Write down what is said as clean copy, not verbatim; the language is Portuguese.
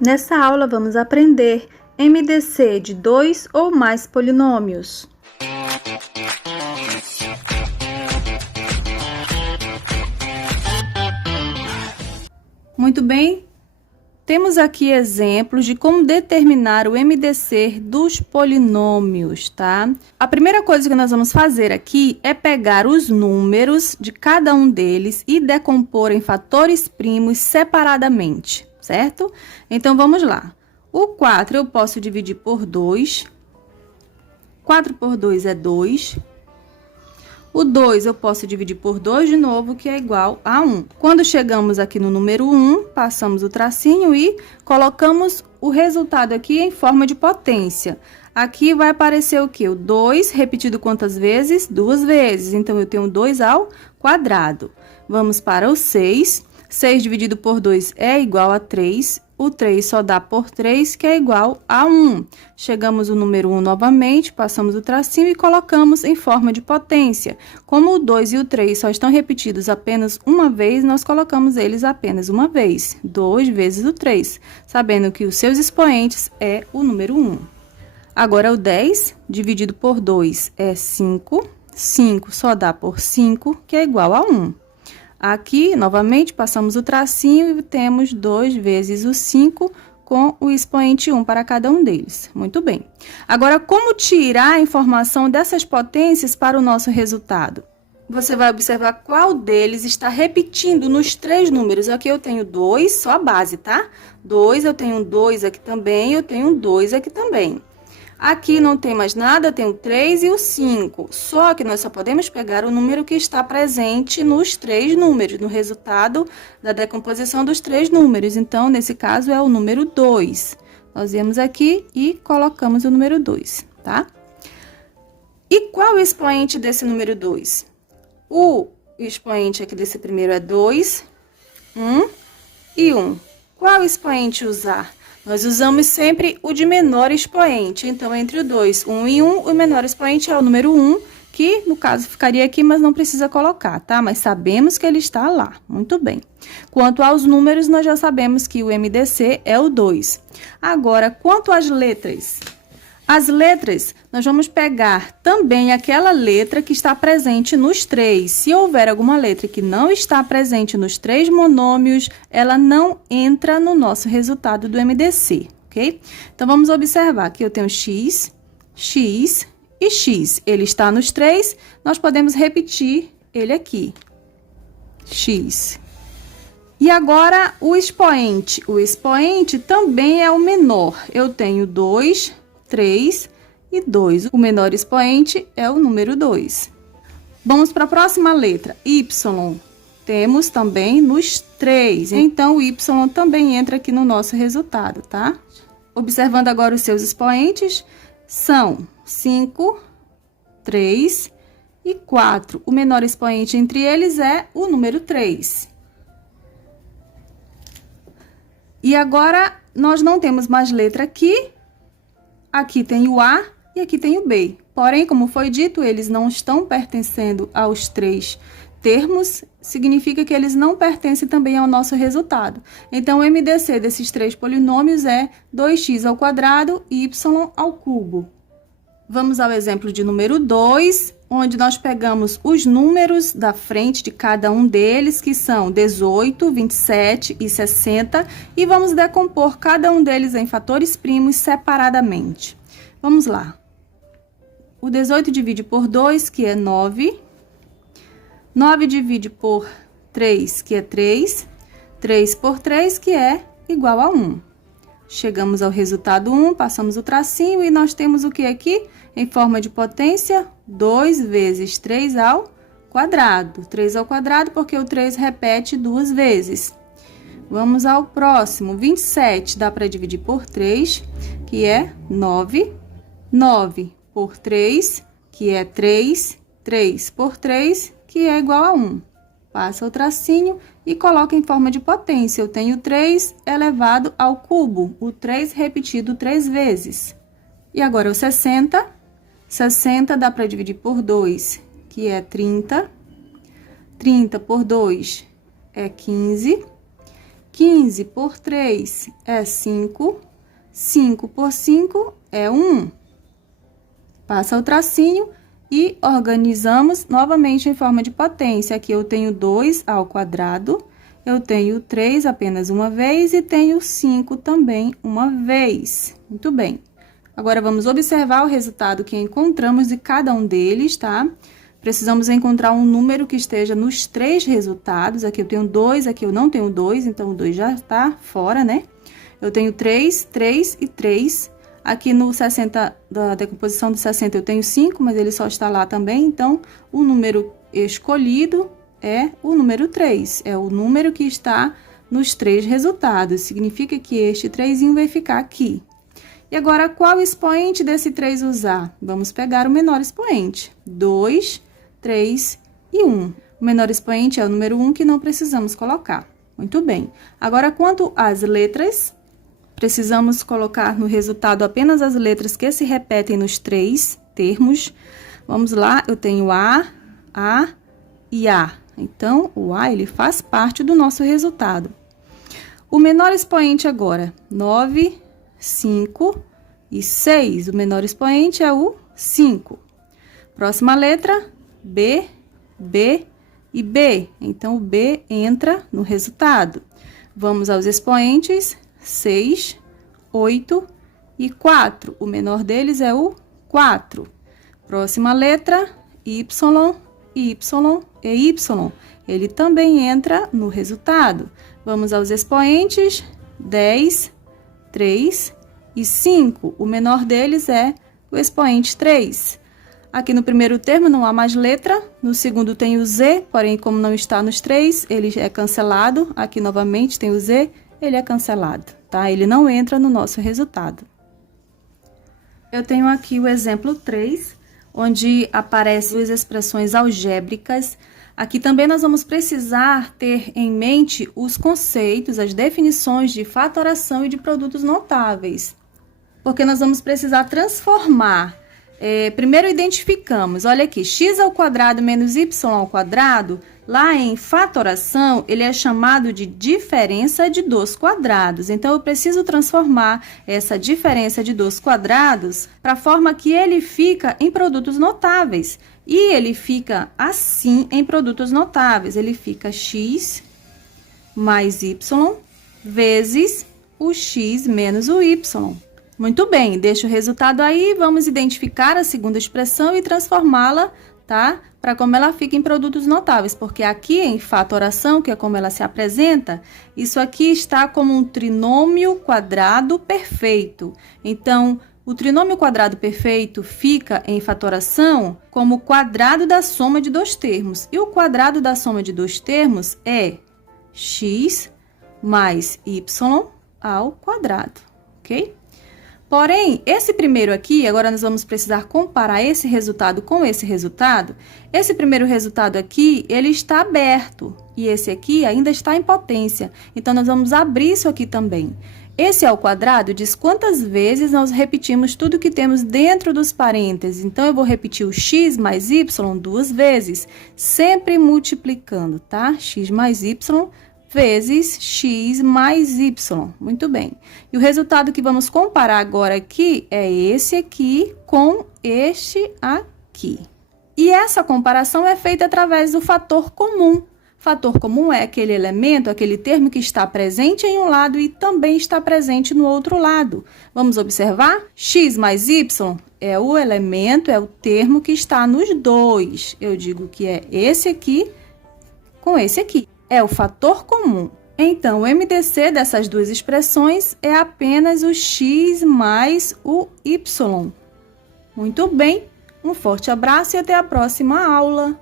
Nessa aula, vamos aprender MDC de 2 ou mais polinômios. Muito bem, temos aqui exemplos de como determinar o MDC dos polinômios, tá? A primeira coisa que nós vamos fazer aqui é pegar os números de cada um deles e decompor em fatores primos separadamente, certo? Então, vamos lá. O 4 eu posso dividir por 2. 4 por 2 é 2. O 2 eu posso dividir por 2 de novo, que é igual a 1. Quando chegamos aqui no número 1, passamos o tracinho e colocamos o resultado aqui em forma de potência. Aqui vai aparecer o quê? O 2 repetido quantas vezes? 2 vezes. Então, eu tenho 2 ao quadrado. Vamos para o 6. 6 dividido por 2 é igual a 3. O 3 só dá por 3, que é igual a 1. Chegamos no número 1 novamente, passamos o tracinho e colocamos em forma de potência. Como o 2 e o 3 só estão repetidos apenas uma vez, nós colocamos eles apenas uma vez. 2 vezes o 3, sabendo que os seus expoentes é o número 1. Agora, o 10 dividido por 2 é 5. 5 só dá por 5, que é igual a 1. Aqui, novamente, passamos o tracinho e temos 2 vezes o 5 com o expoente 1 para cada um deles. Muito bem. Agora, como tirar a informação dessas potências para o nosso resultado? Você vai observar qual deles está repetindo nos 3 números. Aqui eu tenho 2, só a base, tá? 2, eu tenho 2 aqui também, eu tenho 2 aqui também. Aqui não tem mais nada, eu tenho 3 e o 5. Só que nós só podemos pegar o número que está presente nos 3 números, no resultado da decomposição dos 3 números. Então, nesse caso, é o número 2. Nós viemos aqui e colocamos o número 2, tá? E qual o expoente desse número 2? O expoente aqui desse primeiro é 2, 1 e 1. Qual expoente usar? Nós usamos sempre o de menor expoente. Então, entre o 2, 1 e 1, o menor expoente é o número 1, que, no caso, ficaria aqui, mas não precisa colocar, tá? Mas sabemos que ele está lá. Muito bem. Quanto aos números, nós já sabemos que o MDC é o 2. Agora, quanto às letras? As letras, nós vamos pegar também aquela letra que está presente nos 3. Se houver alguma letra que não está presente nos 3 monômios, ela não entra no nosso resultado do MDC, ok? Então, vamos observar que eu tenho X, X e X. Ele está nos 3, nós podemos repetir ele aqui. X. E agora, o expoente. O expoente também é o menor. Eu tenho 2, 3 e 2. O menor expoente é o número 2. Vamos para a próxima letra, Y. Temos também nos 3. Então, o Y também entra aqui no nosso resultado, tá? Observando agora os seus expoentes, são 5, 3 e 4. O menor expoente entre eles é o número 3. E agora, nós não temos mais letra aqui. Aqui tem o A e aqui tem o B. Porém, como foi dito, eles não estão pertencendo aos 3 termos, significa que eles não pertencem também ao nosso resultado. Então, o MDC desses 3 polinômios é 2x ao quadrado e y ao cubo. Vamos ao exemplo de número 2, onde nós pegamos os números da frente de cada um deles, que são 18, 27 e 60, e vamos decompor cada um deles em fatores primos separadamente. Vamos lá. O 18 divide por 2, que é 9. 9 divide por 3, que é 3. 3 por 3, que é igual a 1. Chegamos ao resultado 1, passamos o tracinho e nós temos o que aqui? Em forma de potência, 2 vezes 3 ao quadrado. 3 ao quadrado porque o 3 repete 2 vezes. Vamos ao próximo. 27 dá para dividir por 3, que é 9. 9 por 3, que é 3. 3 por 3, que é igual a 1. Passa o tracinho e coloca em forma de potência. Eu tenho 3 elevado ao cubo, o 3 repetido 3 vezes. E agora o 60. 60 dá para dividir por 2, que é 30. 30 por 2 é 15. 15 por 3 é 5. 5 por 5 é 1. Passa o tracinho e organizamos novamente em forma de potência. Aqui eu tenho 2 ao quadrado, eu tenho 3 apenas uma vez e tenho 5 também uma vez. Muito bem. Agora, vamos observar o resultado que encontramos de cada um deles, tá? Precisamos encontrar um número que esteja nos 3 resultados. Aqui eu tenho 2, aqui eu não tenho 2, então o 2 já está fora, né? Eu tenho 3, 3 e 3. Aqui no 60, da decomposição do 60, eu tenho 5, mas ele só está lá também. Então, o número escolhido é o número 3. É o número que está nos 3 resultados. Significa que este 3 vai ficar aqui. E agora, qual expoente desse 3 usar? Vamos pegar o menor expoente. 2, 3 e 1. O menor expoente é o número 1 que não precisamos colocar. Muito bem. Agora, quanto às letras, precisamos colocar no resultado apenas as letras que se repetem nos 3 termos. Vamos lá, eu tenho A e A. Então, o A, ele faz parte do nosso resultado. O menor expoente agora, 9, 5 e 6. O menor expoente é o 5. Próxima letra, B, B e B. Então, o B entra no resultado. Vamos aos expoentes, 6, 8 e 4. O menor deles é o 4. Próxima letra, Y, Y e Y. Ele também entra no resultado. Vamos aos expoentes, 10, 3 e 5. O menor deles é o expoente 3. Aqui no primeiro termo não há mais letra. No segundo tem o Z, porém, como não está nos 3, ele é cancelado. Aqui novamente tem o Z, ele é cancelado, tá? Ele não entra no nosso resultado. Eu tenho aqui o exemplo 3, onde aparecem as expressões algébricas. Aqui também nós vamos precisar ter em mente os conceitos, as definições de fatoração e de produtos notáveis. Porque nós vamos precisar transformar. Primeiro identificamos, olha aqui, x ao quadrado menos y ao quadrado, lá em fatoração, ele é chamado de diferença de 2 quadrados. Então, eu preciso transformar essa diferença de 2 quadrados para a forma que ele fica em produtos notáveis. E ele fica assim em produtos notáveis. Ele fica x mais y vezes o x menos o y. Muito bem, deixa o resultado aí, vamos identificar a segunda expressão e transformá-la, tá? Para como ela fica em produtos notáveis, porque aqui em fatoração, que é como ela se apresenta, isso aqui está como um trinômio quadrado perfeito. Então, o trinômio quadrado perfeito fica em fatoração como o quadrado da soma de 2 termos. E o quadrado da soma de 2 termos é x mais y ao quadrado, ok? Porém, esse primeiro aqui, agora nós vamos precisar comparar esse resultado com esse resultado. Esse primeiro resultado aqui, ele está aberto e esse aqui ainda está em potência. Então, nós vamos abrir isso aqui também. Esse ao quadrado diz quantas vezes nós repetimos tudo que temos dentro dos parênteses. Então, eu vou repetir o x mais y 2 vezes, sempre multiplicando, tá? X mais y vezes x mais y. Muito bem. E o resultado que vamos comparar agora aqui é esse aqui com este aqui. E essa comparação é feita através do fator comum. Fator comum é aquele elemento, aquele termo que está presente em um lado e também está presente no outro lado. Vamos observar? X mais y é o elemento, é o termo que está nos dois. Eu digo que é esse aqui com esse aqui. É o fator comum. Então, o MDC dessas duas expressões é apenas o x mais o y. Muito bem, um forte abraço e até a próxima aula!